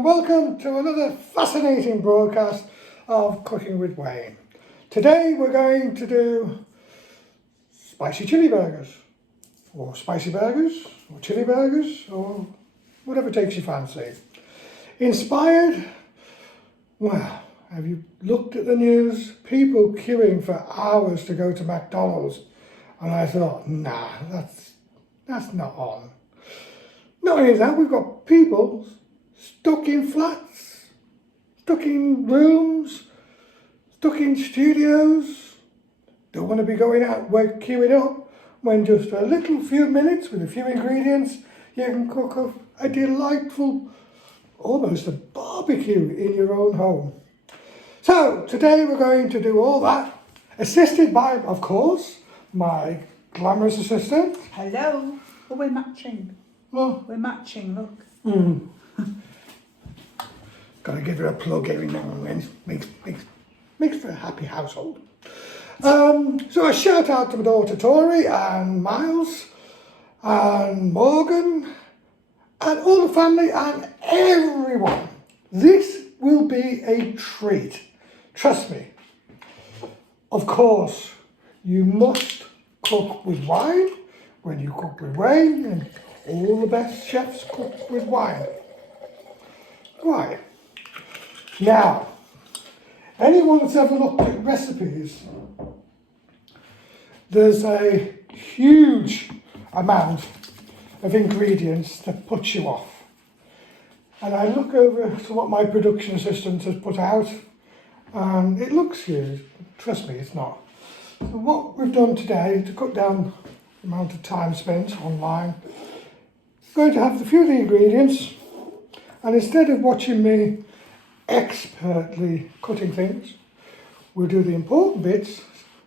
and welcome to another fascinating broadcast of Cooking with Wayne. Today we're going to do spicy chili burgers, or spicy burgers, or chili burgers, or whatever takes your fancy. Inspired, well, have you looked at the news? People queuing for hours to go to McDonald's, and I thought, nah, that's not on. Not only that, we've got people stuck in flats, stuck in rooms, stuck in studios. Don't want to be going out, we're queuing up, when just a little few minutes with a few ingredients, you can cook up a delightful, almost a barbecue in your own home. So today we're going to do all that, assisted by, of course, my glamorous assistant. Hello. Oh, we're matching. Oh. We're matching, look. Got to give her a plug every now and then. Makes for a happy household. So a shout out to my daughter Tori and Miles and Morgan and all the family and everyone. This will be a treat. Trust me. Of course, you must cook with wine when you cook with Wayne, and all the best chefs cook with wine. Why? Now, anyone that's ever looked at recipes, there's a huge amount of ingredients that puts you off. And I look over to what my production assistant has put out, and it looks huge. Trust me, it's not. So what we've done today to cut down the amount of time spent online, I'm going to have a few of the ingredients, and instead of watching me expertly cutting things, we'll do the important bits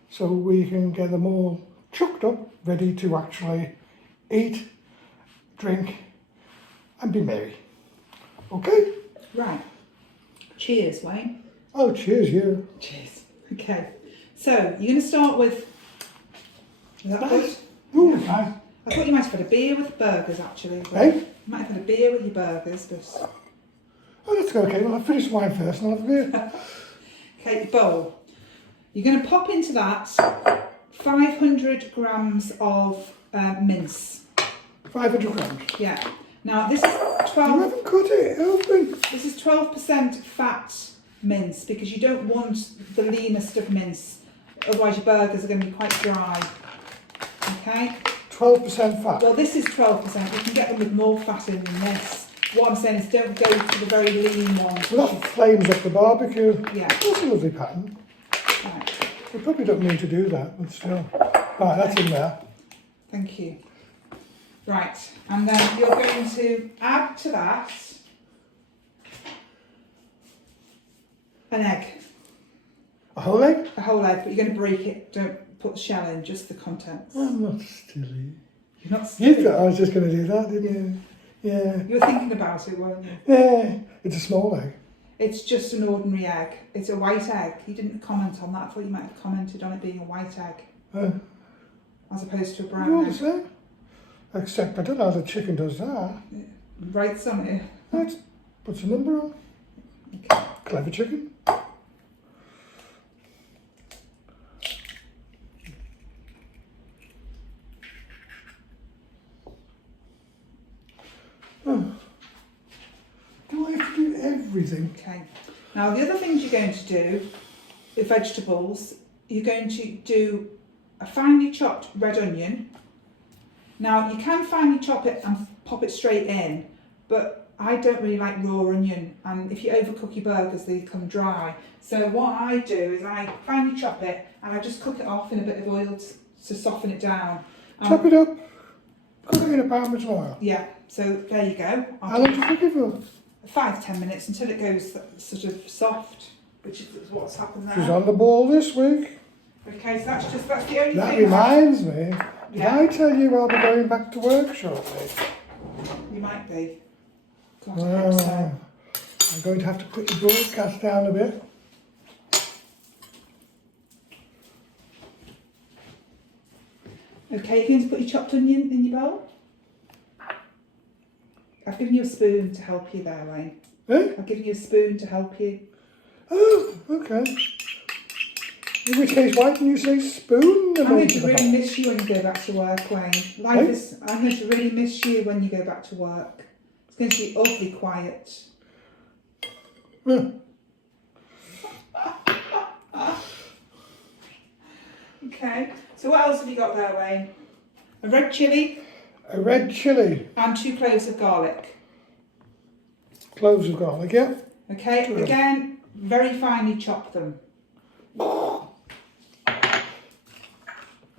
so we can get them all chucked up, ready to actually eat, drink, and be merry. Okay? Right. Cheers, Wayne. Oh, cheers, you. Cheers. Okay. So, you're going to start with... Is that good? Ooh, nice. I thought you might have had a beer with burgers, actually. Hey? You might have had a beer with your burgers, but... Oh, that's okay. Well, I'll finish mine first and I'll have a beer. Okay, your bowl. You're going to pop into that 500 grams of mince. 500 grams. Yeah. Now, this is You 12... haven't cut it open. This is 12% fat mince because you don't want the leanest of mince, otherwise your burgers are going to be quite dry. Okay? 12% fat. Well, this is 12%. You can get them with more fat in than this. What I'm saying is don't go to the very lean ones. Well, that flames up the barbecue. Yeah. That's a lovely pattern. Right. We probably don't need to do that, but still. Right, that's in there. Thank you. Right, and then you're going to add to that an egg. A whole egg? A whole egg, but you're going to break it. Don't put the shell in, just the contents. I'm not silly. You're not You silly. thought I was just going to do that, didn't you? Yeah. You were thinking about it, weren't you? Yeah. It's a small egg. It's just an ordinary egg. It's a white egg. You didn't comment on that. I thought you might have commented on it being a white egg. As opposed to a brown You're egg. the same. Except I don't know how the chicken does that. Writes on it. That puts a number on. Okay. Clever chicken. Oh. Do I have to do everything? Okay. Now the other things you're going to do with vegetables, you're going to do a finely chopped red onion. Now you can finely chop it and pop it straight in, but I don't really like raw onion, and if you overcook your burgers they become dry. So what I do is I finely chop it and I just cook it off in a bit of oil to soften it down. Chop it up, cook it in a pan with oil. Yeah, so there you go. How long do you cook it for? 5-10 minutes until it goes sort of soft, which is what's happened there. She's on the ball this week. Okay, so that's the only That thing. reminds me, did Yeah. I tell you I'll be going back to work shortly? You might be. God, I hope so. I'm going to have to put the broadcast down a bit. Okay, you're going to put your chopped onion in your bowl? I've given you a spoon to help you there, Wayne. Eh? I'll give you a spoon to help you. Oh, okay. In which case, why didn't you say spoon? I'm going to really miss you when you go back to work, Wayne. I'm going to really miss you when you go back to work. It's going to be awfully quiet. Okay, so what else have you got there, Wayne? A red chilli. A red chilli. And 2 cloves of garlic. Cloves of garlic, yeah. Okay, again, very finely chop them.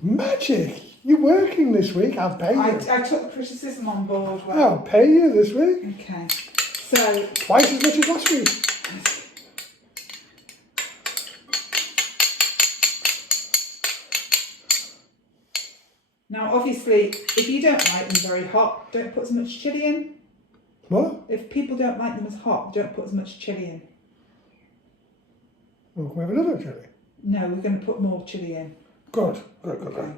Magic! You're working this week, I'll pay you. I took the criticism on board. Well. I'll pay you this week. Okay, so... Twice as much as last week. Now, obviously, if you don't like them very hot, don't put as much chilli in. What? If people don't like them as hot, don't put as much chilli in. Well, can we have another chilli? No, we're going to put more chilli in. Good. Okay.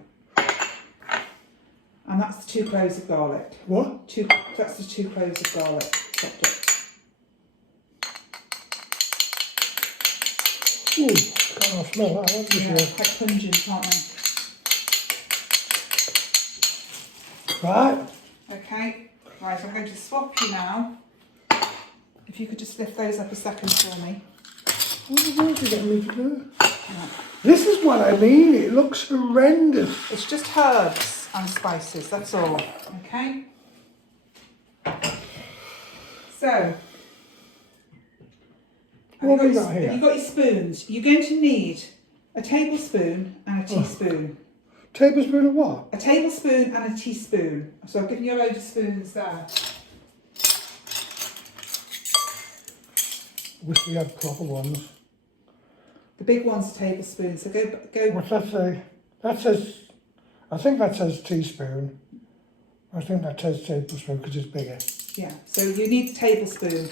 And that's the 2 cloves of garlic. What? That's the 2 cloves of garlic chopped up. Ooh, can't smell that, that's for Yeah, sure. quite pungent, aren't they? Right. Okay, right, I'm going to swap you now. If you could just lift those up a second for me. What the hell are you getting me to do? Right. This is what I mean, it looks horrendous. It's just herbs and spices, that's all. Okay? So, What have we got have here? you got your spoons? You're going to need a tablespoon and a teaspoon. Tablespoon of what? A tablespoon and a teaspoon. So I've given you a load of spoons there. Wish we had proper ones. The big one's a tablespoon, so go. What's that say? That says, I think that says teaspoon. I think that says tablespoon because it's bigger. Yeah, so you need a tablespoon.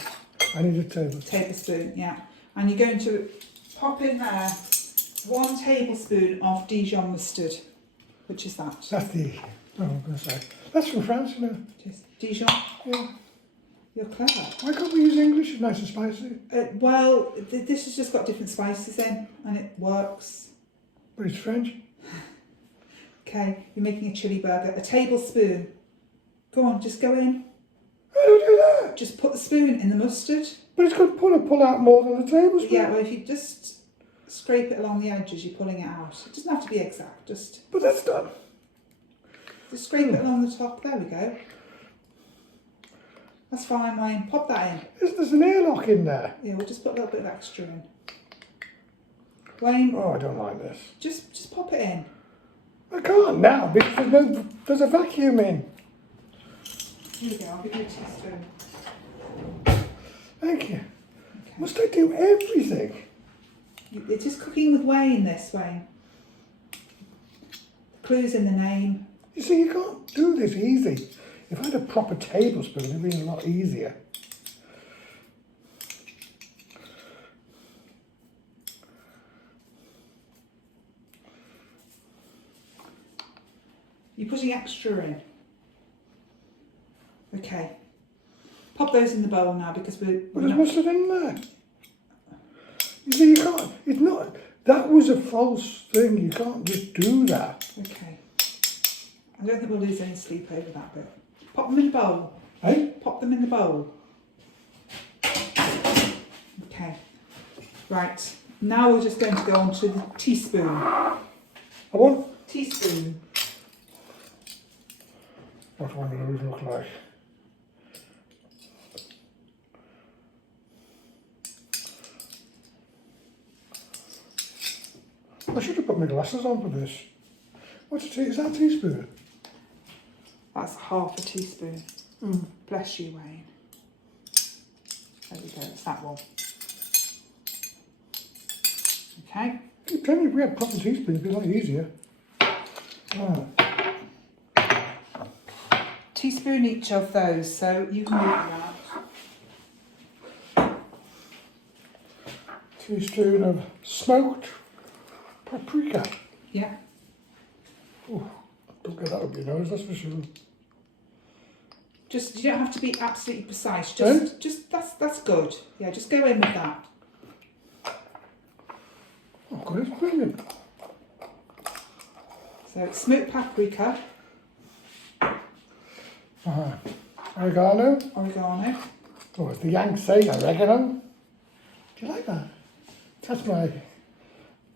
I need a tablespoon. Tablespoon, yeah. And you're going to pop in there 1 tablespoon of Dijon mustard. Which is that? That's the, I'm going to say. That's from France, you know. Dijon? Yeah. You're clever. Why can't we use English? It's nice and spicy. Well, this has just got different spices in, and it works. But it's French. Okay, you're making a chili burger. A tablespoon. Go on, just go in. How do you do that? Just put the spoon in the mustard. But it's going to pull out more than a tablespoon. Yeah, well, if you just scrape it along the edges, you're pulling it out. It doesn't have to be exact, just But that's done. scrape it along the top. There we go. That's fine, Wayne. Pop that in. There's an airlock in there. Yeah, we'll just put a little bit of extra in. Wayne, Oh, I don't like this. just pop it in. I can't now because there's a vacuum in. Here we go, I'll give you a teaspoon. Thank you. Okay. Must I do everything? It is cooking with Wayne, this, Wayne. The clue's in the name. You see, you can't do this easy. If I had a proper tablespoon, it'd be a lot easier. You're putting extra in. Okay. Pop those in the bowl now because But we're there's not... mustard in there. You see, you can't, it's not, that was a false thing. You can't just do that. Okay. I don't think we'll lose any sleep over that bit. Pop them in the bowl. Eh? Pop them in the bowl. Okay. Right. Now we're just going to go on to the teaspoon. I want, Teaspoon. what one of those look like? I should have put my glasses on for this. Is that a teaspoon? That's half a teaspoon. Bless you, Wayne. There we go, it's that one. Okay. I'm telling you, if we had proper teaspoons, it'd be a lot easier. Ah. Teaspoon each of those, so you can move that. Teaspoon of smoked paprika. Yeah. Ooh, don't get that up your nose, that's for sure. Just, you don't have to be absolutely precise. Just that's good. Yeah, just go in with that. Oh, God, it's brilliant. So smoked paprika. Oregano. Oregano. Oh, as the Yanks say, oregano. Do you like that? That's my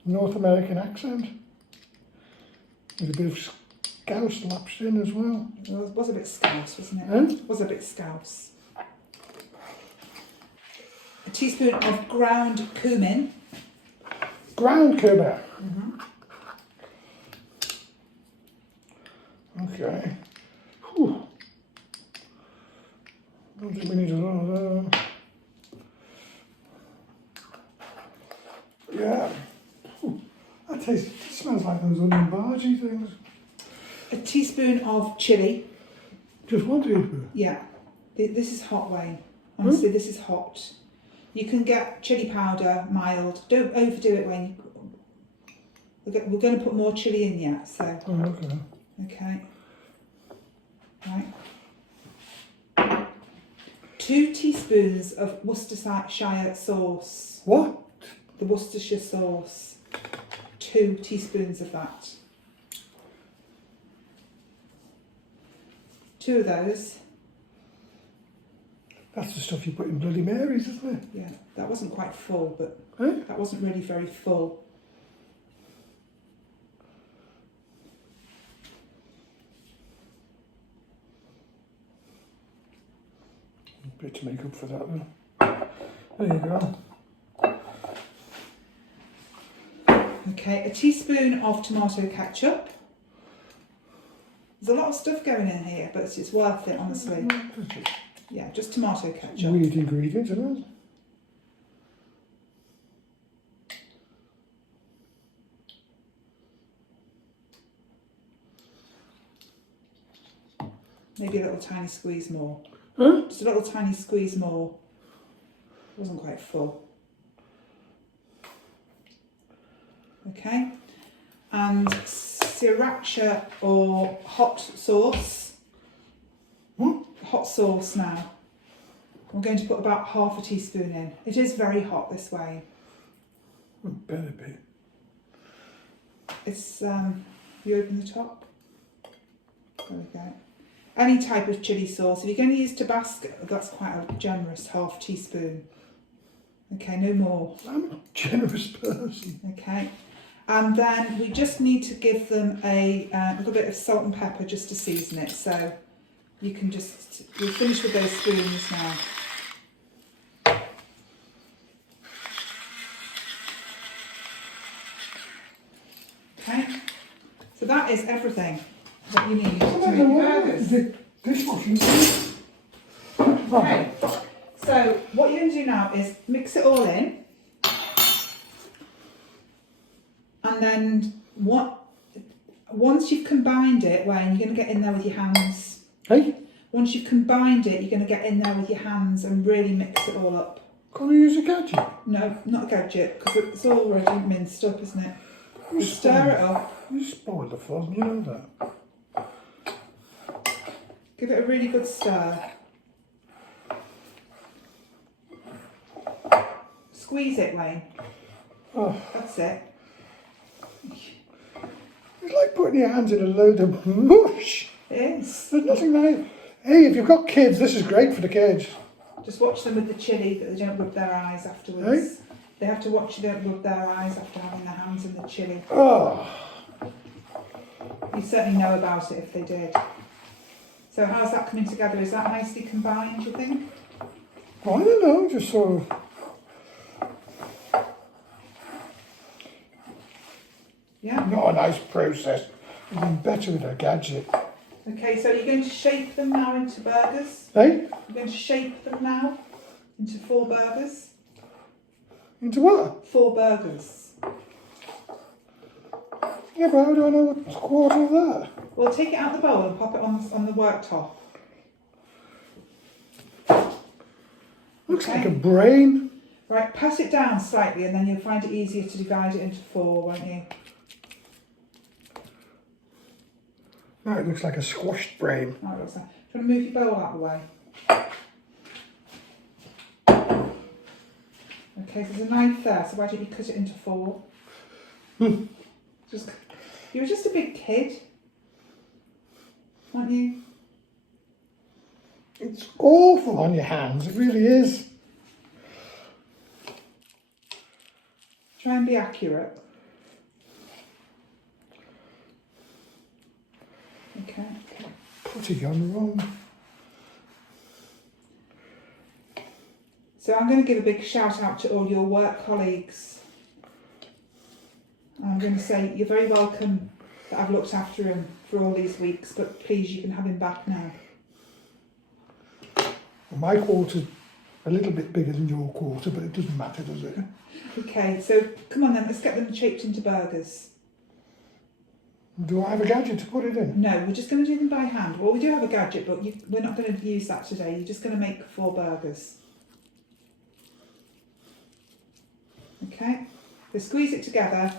North American accent. There's a bit of scouse lapsed in as well. It was a bit scouse, wasn't it? Eh? It was a bit scouse. A teaspoon of ground cumin. Ground cumin. Okay. Whew. Don't think we need a lot of that. Yeah. Whew. That smells like those onion bargee things. A teaspoon of chilli. Just one teaspoon. Yeah. This is hot, Wayne. Honestly, this is hot. You can get chilli powder, mild. Don't overdo it, Wayne. We're going to put more chilli in yet, so. Oh, okay. Okay. Right. 2 teaspoons of Worcestershire sauce. What? The Worcestershire sauce. 2 teaspoons of that. 2 of those. That's the stuff you put in Bloody Marys, isn't it? Yeah, that wasn't quite full, but Eh? that wasn't really very full. A bit to make up for that then. There you go. Okay, a teaspoon of tomato ketchup. There's a lot of stuff going in here, but it's worth it, honestly. Yeah, just tomato ketchup. Weird ingredients, isn't it? Maybe a little tiny squeeze more. Huh? Just a little tiny squeeze more. It wasn't quite full. Okay. And sriracha or hot sauce. What? Hot sauce now. We're going to put about half a teaspoon in. It is very hot this way. It better be. It's, you open the top. There we go. Any type of chilli sauce. If you're going to use Tabasco, that's quite a generous half teaspoon. Okay, no more. I'm a generous person. Okay. And then we just need to give them a little bit of salt and pepper just to season it. So you can just, we'll finish with those spoons now. Okay. So that is everything that you need to make burgers. The dishwashing. Okay. So what you're going to do now is mix it all in. And then once you've combined it, Wayne, you're going to get in there with your hands. Hey? Once you've combined it, you're going to get in there with your hands and really mix it all up. Can't I use a gadget? No, not a gadget, because it's already minced up, isn't it? You stir it up. You spoiled the fun, you know that. Give it a really good stir. Squeeze it, Wayne. Oh, That's it. it's like putting your hands in a load of mush. It is. There's nothing like. Hey, if you've got kids, this is great for the kids. Just watch them with the chilli that they don't rub their eyes afterwards. Hey? They have to watch them rub their eyes after having their hands in the chilli. Oh, You certainly know about it if they did. So how's that coming together? Is that nicely combined, do you think? I don't know, just sort of. Yeah. Not a nice process. Even better with a gadget. Okay, so you're going to shape them now into burgers. Hey? You're going to shape them now into 4 burgers. Into what? 4 burgers. Yeah, but how do I know what's a quarter of that? Well, take it out of the bowl and pop it on the worktop. Looks Okay. like a brain. Right, pass it down slightly and then you'll find it easier to divide it into 4, won't you? No, it looks like a squashed brain. Oh, it looks like- Do you want to move your bowl out of the way? Okay, there's a knife there, so why don't you cut it into 4? Just, you were just a big kid, weren't you? It's awful on your hands, it really is. Try and be accurate. Okay. Putting on wrong. So I'm going to give a big shout out to all your work colleagues. I'm going to say you're very welcome that I've looked after him for all these weeks, but please, you can have him back now. Well, my quarter's a little bit bigger than your quarter, but it doesn't matter, does it? Okay, so come on then, let's get them shaped into burgers. Do I have a gadget to put it in? No, we're just going to do them by hand. Well, we do have a gadget, but we're not going to use that today. You're just going to make 4 burgers. Okay, so squeeze it together,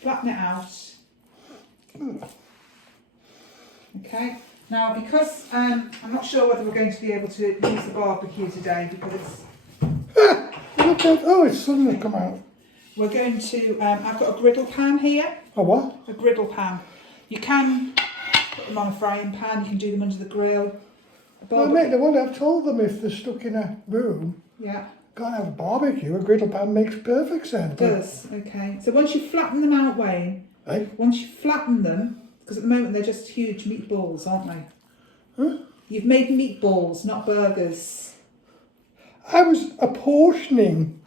flatten it out. Okay, now because I'm not sure whether we're going to be able to use the barbecue today because it's... Look at, oh, it's suddenly come out. We're going to, I've got a griddle pan here. A what? A griddle pan. You can put them on a frying pan, you can do them under the grill. Well, mate, the one I've told them if they're stuck in a room, yeah, can't have a barbecue, a griddle pan makes perfect sense. it does, okay. So once you flatten them out, Wayne, Hey? once you flatten them, because at the moment they're just huge meatballs, aren't they? Huh? You've made meatballs, not burgers. I was apportioning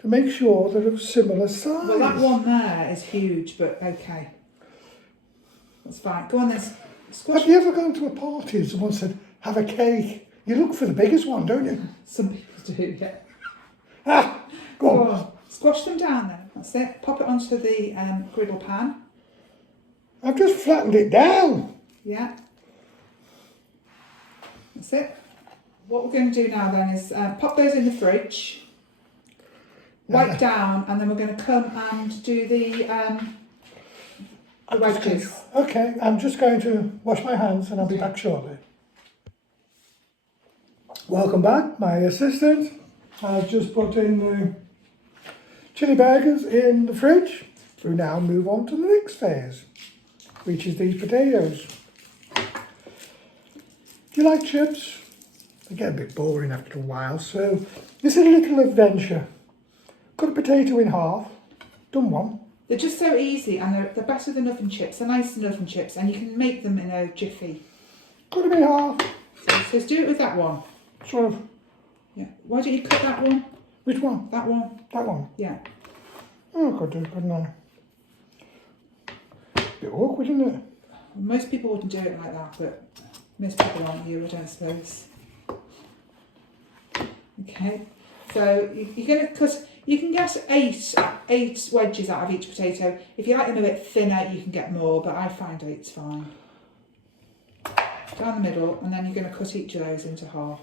to make sure that it was similar size. Well, that one there is huge, but okay. That's fine. Go on then, squash. Have you ever gone to a party and someone said, have a cake? You look for the biggest one, don't you? Some people do, yeah. Ah, go Go on. on. Squash them down then. That's it. Pop it onto the griddle pan. I've just flattened it down. Yeah. That's it. What we're going to do now then is pop those in the fridge, wipe down, and then we're going to come and do the wedges. Okay, I'm just going to wash my hands and I'll be back shortly. Welcome back. My assistant has just put in the chili burgers in the fridge. We now move on to the next phase, which is these potatoes. Do you like chips? They get a bit boring after a while, so this is a little adventure. Cut a potato in half, done one. They're just so easy, and they're better than oven chips. They're nicer than oven chips, and you can make them in a jiffy. Cut them in half. So let's do it with that one. Sort of. Yeah. Why don't you cut that one? Which one? That one. That one. Yeah. Oh, I could do, couldn't I? Bit awkward, isn't it? Most people wouldn't do it like that, but most people aren't you, I don't suppose. Okay. So you're going to cut. You can get eight wedges out of each potato. If you like them a bit thinner, you can get more, but I find 8's fine. Down the middle, and then you're going to cut each of those into half.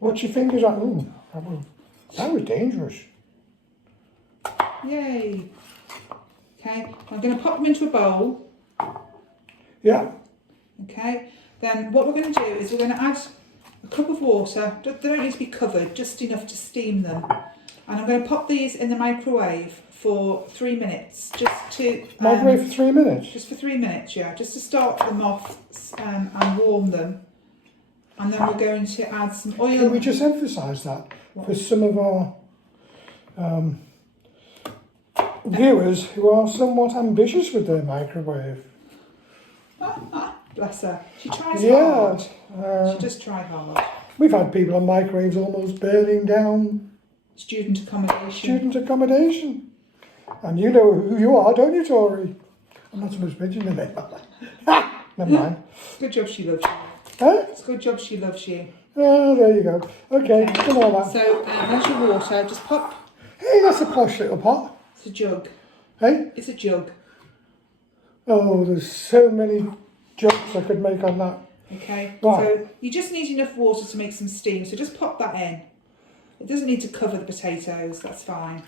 Watch your fingers on. Ooh, that was dangerous. Yay! Okay, I'm going to pop them into a bowl. Yeah. Okay, then what we're going to do is we're going to add a cup of water. They don't need to be covered, just enough to steam them. And I'm going to pop these in the microwave for 3 minutes, just to... Microwave for 3 minutes? Just for 3 minutes, yeah, just to start them off and warm them. And then we're going to add some oil. Can we just emphasise that for some of our viewers who are somewhat ambitious with their microwave? Bless her. She tries hard. She just tried hard. We've had people on microwaves almost burning down Student accommodation. student accommodation. And you know who you are, don't you, Tori? I'm not supposed to mention the name. Never mind. Good job she loves you. Huh? It's a good job she loves you. Oh, there you go. Okay, come on, that. So there's your water. Just pop. Hey, that's a posh little pot. It's a jug. Hey? It's a jug. Oh, there's so many jokes I could make on that. Okay. Right. So you just need enough water to make some steam. So just pop that in. It doesn't need to cover the potatoes. That's fine.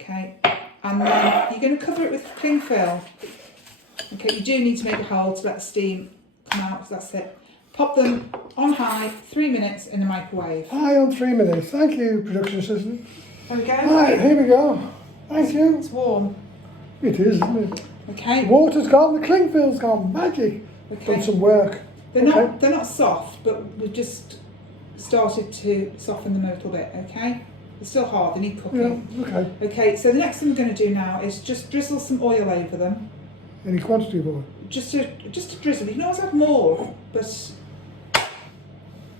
Okay. And then you're going to cover it with cling film. Okay, you do need to make a hole to let the steam come out, so that's it. Pop them on high, 3 minutes in the microwave. High on 3 minutes. Thank you, production assistant. There we go. Right, here we go. Thank you. It's warm. It is, isn't it? Okay. The water's gone, the cling film's gone. Magic. Okay. Done some work. They're not soft, but we've just started to soften them a little bit, okay? They're still hard, they need cooking. Yeah, okay. Okay, so the next thing we're going to do now is just drizzle some oil over them. Any quantity of oil? Just to drizzle. You can always add more, but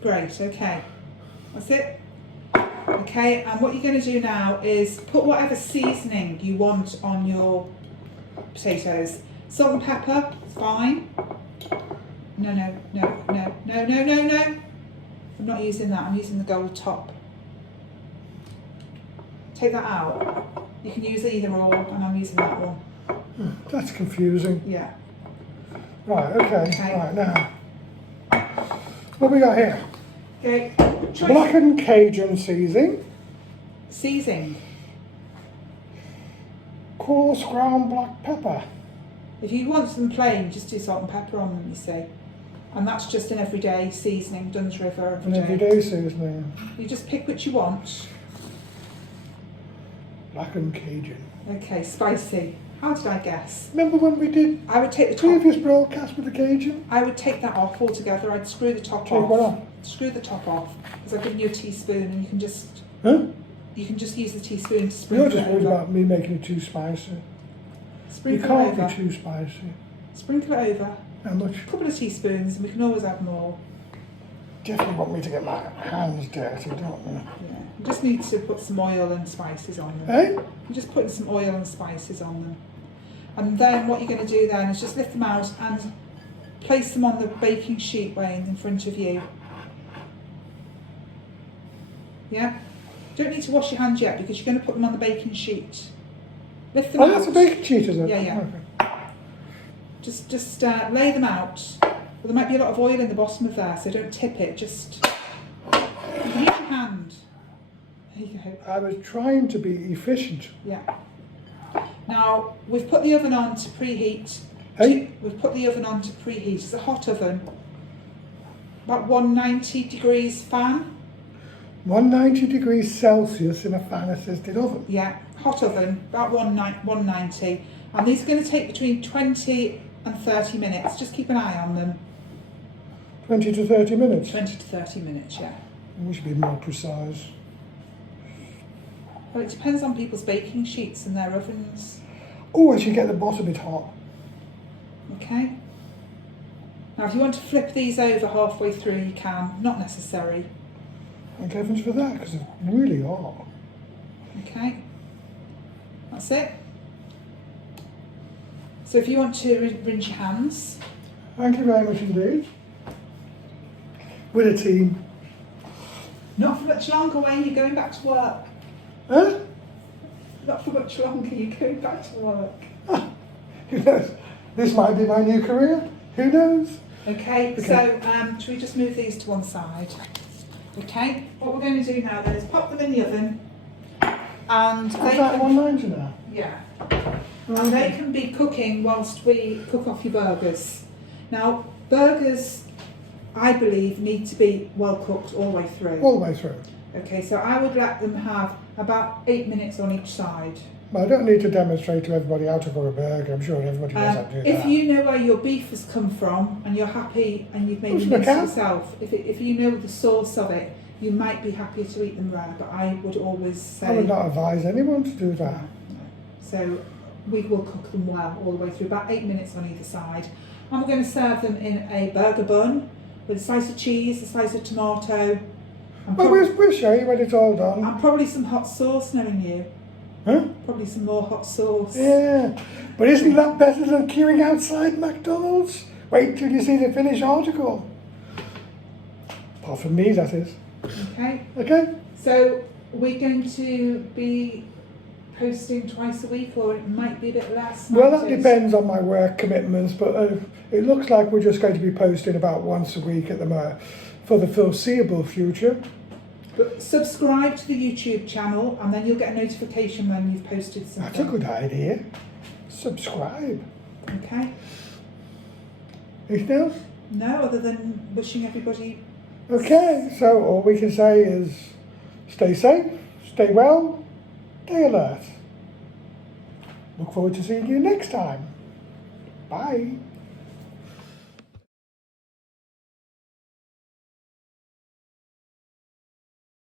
great, okay. That's it. Okay, and what you're going to do now is put whatever seasoning you want on your potatoes. Salt and pepper, fine. No. I'm not using that, I'm using the gold top. Take that out. You can use either or, and I'm using that one. That's confusing. Yeah. Right, okay. Right, now. What have we got here? Okay. Blackened Cajun seasoning. Seasoning. Coarse ground black pepper. If you want them plain, just do salt and pepper on them, you see. And that's just an everyday seasoning, Dunn's River An everyday seasoning. You just pick what you want. Blackened Cajun. Okay, spicy. How did I guess? Remember when we did I would take the previous top. broadcast with the Cajun? I would take that off altogether. I'd screw the top Take what off. off? Screw the top off, because I've given you a teaspoon, and you can just Huh? use the teaspoon to You're sprinkle just it worried over. about me making it too spicy. Sprinkle You can't it over. be too spicy. Sprinkle it over. How much? A couple of teaspoons, and we can always add more. Definitely want me to get my hands dirty, don't you? Yeah. You just need to put some oil and spices on them. Eh? You're just putting some oil and spices on them. And then what you're going to do then is just lift them out and place them on the baking sheet, Wayne, in front of you. Yeah? Don't need to wash your hands yet, because you're going to put them on the baking sheet. Lift them Oh, out. that's a baking sheet, is it? Yeah, yeah. Okay. Just lay them out. Well, there might be a lot of oil in the bottom of there, so don't tip it. Just use your hand. There you go. I was trying to be efficient. Yeah. Now, we've put the oven on to preheat. Hey? We've put the oven on to preheat. It's a hot oven. About 190 degrees fan. 190 degrees Celsius in a fan-assisted oven. Yeah, hot oven, about 190. And these are going to take between 20 and 30 minutes. Just keep an eye on them. 20 to 30 minutes. 20 to 30 minutes, yeah. We should be more precise. Well, it depends on people's baking sheets and their ovens. Oh, I should get the bottom bit hot. Okay. Now, if you want to flip these over halfway through, you can. Not necessary. Thank heavens for that, because it's really hot. Okay. That's it. So if you want to rinse your hands. Thank you very much indeed. With a team. Not for much longer, Wayne, you're going back to work. Huh? Not for much longer, you're going back to work. Who knows? This might be my new career. Who knows? Okay, so should we just move these to one side? Okay, what we're going to do now then is pop them in the oven, and Is they that can, 190 now? yeah, and they can be cooking whilst we cook off your burgers. Now, burgers, I believe, need to be well cooked all the way through. All the way through. Okay, so I would let them have about 8 minutes on each side. Well, I don't need to demonstrate to everybody how to cook a burger. I'm sure everybody knows how to do that. If you know where your beef has come from and you're happy and you've made Of it course I can. yourself, if you know the source of it, you might be happier to eat them rare, but I would always say... I would not advise anyone to do that. No. So we will cook them well all the way through, about 8 minutes on either side. And we're going to serve them in a burger bun with a slice of cheese, a slice of tomato, and, Well, we'll show you when it's all done. and probably some hot sauce, knowing you. Huh? Probably some more hot sauce. Yeah. But isn't that better than queuing outside McDonald's? Wait till you see the finished article. Apart from me, that is. Okay. Okay? So we're going to be posting twice a week, or it might be a bit less. Well, might that it? depends on my work commitments, but it looks like we're just going to be posting about once a week at the moment for the foreseeable future. But subscribe to the YouTube channel, and then you'll get a notification when you've posted something. That's a good idea. Subscribe. Okay. Anything else? No, other than wishing everybody. Okay, so all we can say is stay safe, stay well, stay alert. Look forward to seeing you next time. Bye.